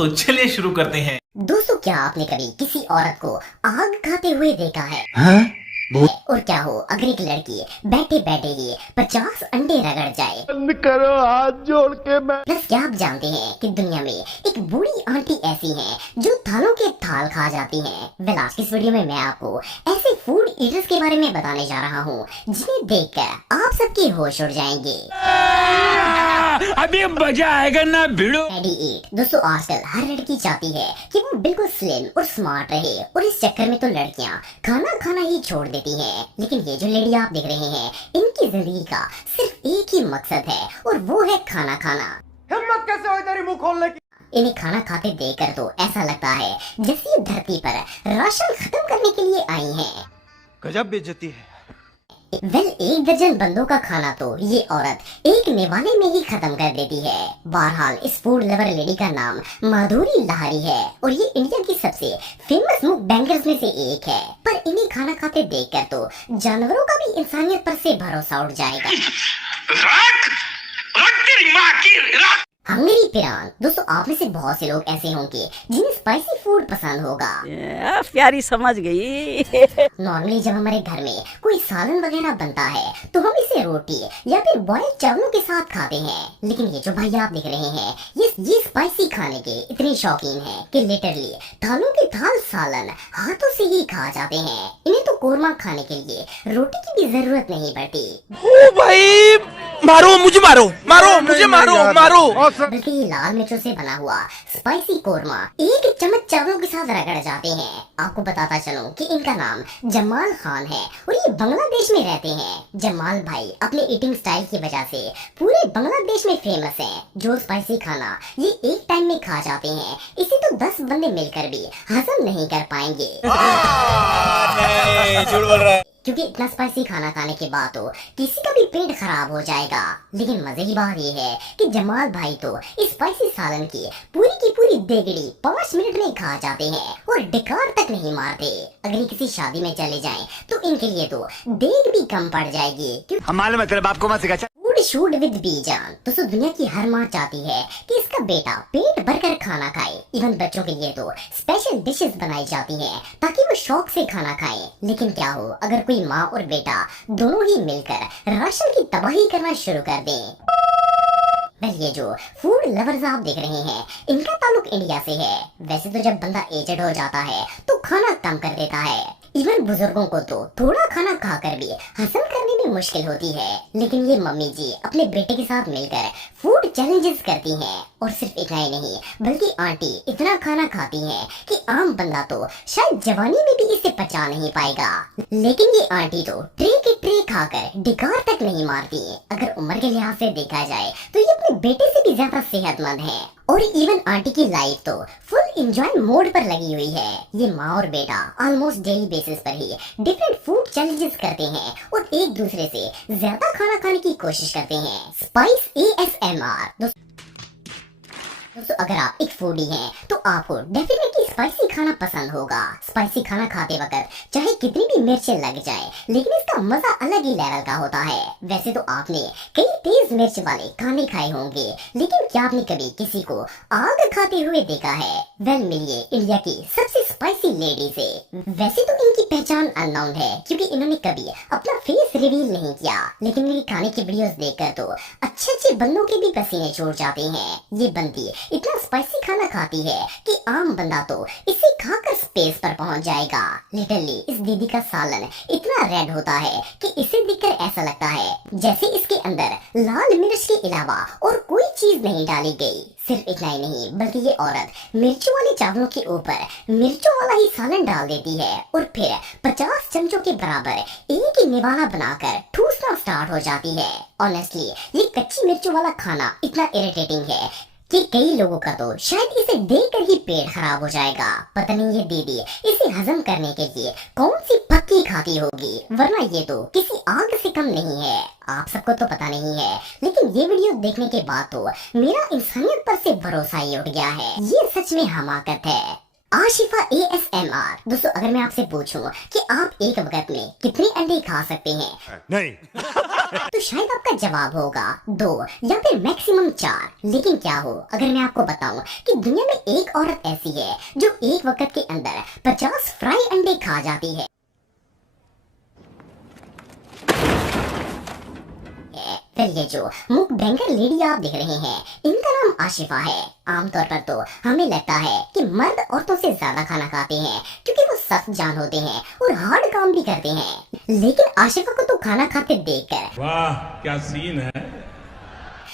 दोस्तों चलिए शुरू करते हैं। दोस्तों, क्या आपने कभी किसी औरत को आग खाते हुए देखा है? हाँ? और क्या हो अगर एक लड़की बैठे बैठे ही 50 अंडे रगड़ जाए? बंद करो हाथ जोड़ के मैं। प्लस क्या आप जानते हैं कि दुनिया में एक बूढ़ी आंटी ऐसी हैं जो थालों के थाल खा जाती हैं? वेल, आज की इस वीडियो में मैं आपको ऐसे फूड ईटर्स के बारे में बताने जा रहा हूँ जिन्हें देखकर आप सबके होश उड़ जाएंगे। अभी मजा आएगा ना भिड़ो। रेडी ईट। दोस्तों, आजकल हर लड़की चाहती है कि वो बिल्कुल स्लिम और स्मार्ट रहे, और इस चक्कर में तो लड़कियां खाना खाना ही छोड़ देती हैं। लेकिन ये जो लेडी आप देख रहे हैं, इनकी जिंदगी का सिर्फ एक ही मकसद है, और वो है खाना खाना। हिम्मत कैसे हुई तेरी मुंह खोलने की? इन्हें खाना खाते देखकर तो ऐसा लगता है जैसे ये धरती पर राशन खत्म करने के लिए आई हैं। गजब बेइज्जती है। वेल, 1 दर्जन बंदों का खाना तो ये औरत एक निवाले में ही खत्म कर देती है। बहरहाल, इस फूड लवर लेडी का नाम माधुरी लाहरी है, और ये इंडिया की सबसे फेमस मुक बैंकर्स में से एक है। पर इन्हें खाना खाते देखकर तो जानवरों का भी इंसानियत पर से भरोसा उठ जाएगा। हंगरी पिरान। दोस्तों, आप में से बहुत से लोग ऐसे होंगे जिन्हें स्पाइसी फूड पसंद होगा। प्यारी समझ गई। नॉर्मली जब हमारे घर में कोई सालन वगैरह बनता है तो हम इसे रोटी या फिर बॉइल्ड चावलों के साथ खाते हैं। लेकिन ये जो भाई आप देख रहे हैं, ये स्पाइसी खाने के इतने शौकीन हैं कि लिटरली थालों के थाल सालन हाथों से ही खा जाते हैं। इन्हें तो कोरमा खाने के लिए रोटी की भी जरूरत नहीं पड़ती। ओ भाई, मारो मुझे, मारो मारो मुझे, मारो मारो। बल्कि ये लाल मिर्चों से बना हुआ स्पाइसी कोरमा 1 चम्मच चावलों के साथ रगड़ जाते हैं। आपको बताता चलूं कि इनका नाम जमाल खान है, और ये बांग्लादेश में रहते हैं। जमाल भाई अपने ईटिंग स्टाइल की वजह से पूरे बांग्लादेश में फेमस हैं। जो स्पाइसी खाना ये एक टाइम में खा जाते हैं, इसे तो 10 बंदे मिलकर भी हजम नहीं कर पाएंगे। झूठ बोल रहा है। क्योंकि इतना स्पाइसी खाना खाने के बाद तो किसी का भी पेट खराब हो जाएगा। लेकिन मजे की बात ये है कि जमाल भाई तो इस स्पाइसी सालन की पूरी देगड़ी 5 मिनट में खा जाते हैं, और डिकार तक नहीं मारते। अगर ये किसी शादी में चले जाएं तो इनके लिए तो देग भी कम पड़ जाएगी। हमारे मतलब आपको मत सिखा। शूट विद बीजान। दोस्तों, दुनिया की हर माँ चाहती है कि इसका बेटा पेट भरकर खाना खाए। इवन बच्चों के लिए तो स्पेशल डिशेस बनाई जाती हैं ताकि वो शौक से खाना खाएं। लेकिन क्या हो अगर कोई माँ और बेटा दोनों ही मिलकर राशन की तबाही करना शुरू कर दें? वेल, ये जो फूड लवर्स आप देख रहे हैं, इनका ताल्लुक इंडिया से है। वैसे तो जब बंदा एजेड हो जाता है तो खाना कम कर देता है। इवन बुजुर्गों को तो थोड़ा खाना खाकर भी हजम करने में मुश्किल होती है। लेकिन ये मम्मी जी अपने बेटे के साथ मिलकर फूड चैलेंजेस करती हैं, और सिर्फ इतना ही नहीं बल्कि आंटी इतना खाना खाती हैं कि आम बंदा तो शायद जवानी में भी इसे पचा नहीं पाएगा। लेकिन ये आंटी तो ट्रे के ट्रे खाकर डिकार तक नहीं मारती। अगर उम्र के लिहाज से देखा जाए तो ये अपने बेटे से भी ज्यादा सेहतमंद है। और इवन आंटी की लाइफ तो फुल एंजॉय मोड पर लगी हुई है। ये माँ और बेटा ऑलमोस्ट डेली बेसिस पर ही डिफरेंट फूड चैलेंजेस करते हैं, और एक दूसरे से ज्यादा खाना खाने की कोशिश करते हैं। Spice ASMR। दोस्तों, अगर आप एक फूडी हैं तो आपको डेफिनेटली स्पाइसी खाना पसंद होगा। स्पाइसी खाना खाते वक्त चाहे कितनी भी मिर्चें लग जाए, लेकिन इसका मजा अलग ही लेवल का होता है। वैसे तो आपने कई तेज मिर्च वाले खाने खाए होंगे, लेकिन क्या आपने कभी किसी को आग खाते हुए देखा है? वेल, मिलिए इंडिया की सबसे स्पाइसी लेडी से। वैसे तो इनकी पहचान अननोन है क्योंकि इन्होंने कभी अपना फेस रिवील नहीं किया, लेकिन इनके खाने की वीडियोस देखकर तो अच्छे बंदों के भी पसीने छूट जाते हैं। ये बंदी इतना स्पाइसी खाना खाती है कि आम बंदा तो इसे खाकर स्पेस पर पहुंच जाएगा। लिटरली इस दीदी का सालन इतना रेड होता है कि इसे देखकर ऐसा लगता है जैसे इसके अंदर लाल मिर्च के अलावा और कोई चीज नहीं डाली गई। सिर्फ इतना ही नहीं बल्कि ये औरत मिर्चों वाले चावलों के ऊपर मिर्चों वाला ही सालन डाल देती है, और फिर 50 चमचों के बराबर एक ही निवाला बनाकर ठूसना स्टार्ट हो जाती है। ऑनेस्टली ये कच्ची मिर्चों वाला खाना इतना इरिटेटिंग है कि कई लोगों का तो शायद इसे देखकर ही पेट खराब हो जाएगा। पता नहीं ये दीदी इसे हजम करने के लिए कौन सी पक्की खाती होगी, वरना ये तो किसी आग से कम नहीं है। आप सबको तो पता नहीं है, लेकिन ये वीडियो देखने के बाद तो मेरा इंसानियत पर से भरोसा ही उठ गया है। ये सच में हमाकत है। आशिफा ASMR। दोस्तों अगर मैं आपसे पूछूं कि आप एक वक्त में कितने अंडे खा सकते हैं, नहीं। तो शायद आपका जवाब होगा 2 या फिर मैक्सिमम 4। लेकिन क्या हो अगर मैं आपको बताऊं कि दुनिया में एक औरत ऐसी है जो एक वक्त के अंदर 50 फ्राई अंडे खा जाती है। फिर ये जो मुख बैंकर लेडी आप देख रहे हैं, इनका नाम आशिफा है। आमतौर पर तो हमें लगता है कि मर्द औरतों से ज्यादा खाना खाते हैं क्योंकि वो सख्त जान होते हैं और हार्ड काम भी करते हैं। लेकिन आशिफा को तो खाना खाते देखकर वाह क्या सीन है।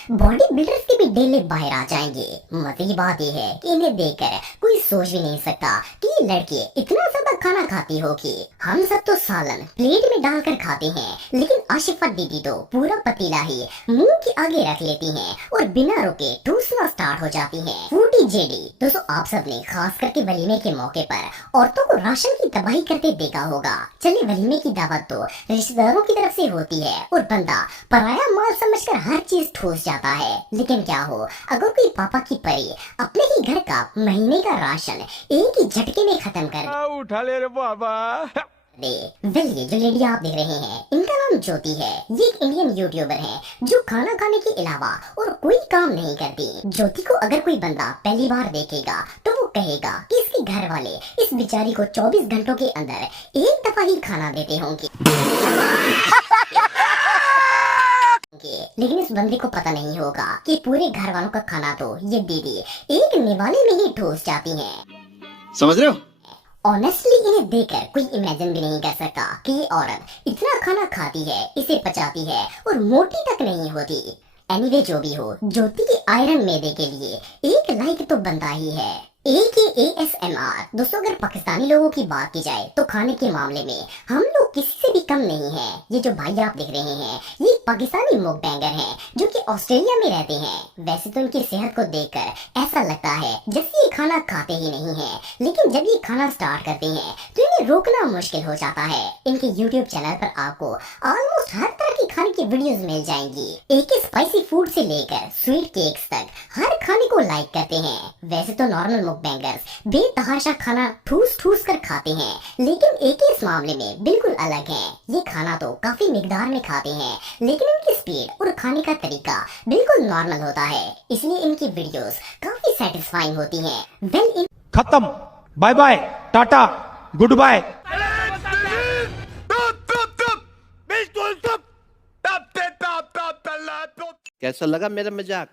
बॉडी बिल्डर्स के भी डेले बाहर आ जाएंगे। मजे की बात यह है कि इन्हें देखकर कोई सोच भी नहीं सकता कि ये लड़की इतना ज्यादा खाना खाती होगी। हम सब तो सालन प्लेट में डालकर खाते हैं, लेकिन आशिफा दीदी तो पूरा पतीला ही मुंह के आगे रख लेती हैं और बिना रुके ठूसना स्टार्ट हो जाती हैं। Foodie JD. दोस्तों आप सबने खास करके वलीमे के मौके पर औरतों को राशन की तबाही करते देखा होगा। चलिए वलीमे की दावत तो रिश्तेदारों की तरफ से होती है और बंदा पराया माल समझकर हर चीज ठूस जाता है। लेकिन क्या हो अगर कोई पापा की परी अपने ही घर का महीने का राशन एक ही झटके में खत्म कर उठा ले रे बाबा। वेल ये जो लेडी आप देख रहे हैं, इनका नाम ज्योति है। ये एक इंडियन यूट्यूबर है जो खाना खाने के अलावा और कोई काम नहीं करती। ज्योति को अगर कोई बंदा पहली बार देखेगा तो वो कहेगा कि इसके घर वाले इस बेचारी को 24 घंटों के अंदर एक दफा ही खाना देते होंगे। लेकिन इस बंदे को पता नहीं होगा कि पूरे घर वालों का खाना तो ये दीदी एक निवाले में ही ठूस जाती हैं। समझ रहे हो? ऑनेस्टली इन्हें देखकर कोई इमेजिन भी नहीं कर सकता कि ये औरत इतना खाना खाती है, इसे पचाती है और मोटी तक नहीं होती। एनीवे जो भी हो, ज्योति के आयरन मैदे के लिए एक लाइक तो बनता ही है। ASMR। दोस्तों अगर पाकिस्तानी लोगों की बात की जाए तो खाने के मामले में हम लोग किसी से भी कम नहीं हैं। ये जो भाई आप देख रहे हैं ये पाकिस्तानी मुकबैंगर हैं जो कि ऑस्ट्रेलिया में रहते हैं। वैसे तो इनकी सेहत को देखकर ऐसा लगता है जैसे ये खाना खाते ही नहीं हैं, लेकिन जब ये खाना स्टार्ट करते हैं तो इन्हें रोकना मुश्किल हो जाता है। इनके YouTube चैनल पर आपको ऑलमोस्ट हर तरह की खाने की वीडियोस मिल जाएंगी। एक स्पाइसी फूड से लेकर स्वीट केक्स तक हर खाने को लाइक करते हैं। वैसे तो नॉर्मल बैंगर्स बेतहाशा खाना ठूस ठूस कर खाते हैं, लेकिन एक इस मामले में बिल्कुल अलग है। ये खाना तो काफी मिकदार में खाते हैं, लेकिन इनकी स्पीड और खाने का तरीका बिल्कुल नॉर्मल होता है, इसलिए इनकी वीडियोस काफी सेटिस्फाइंग होती हैं। वेल खत्म, bye bye, tata, goodbye. कैसा लगा मेरा मजाक?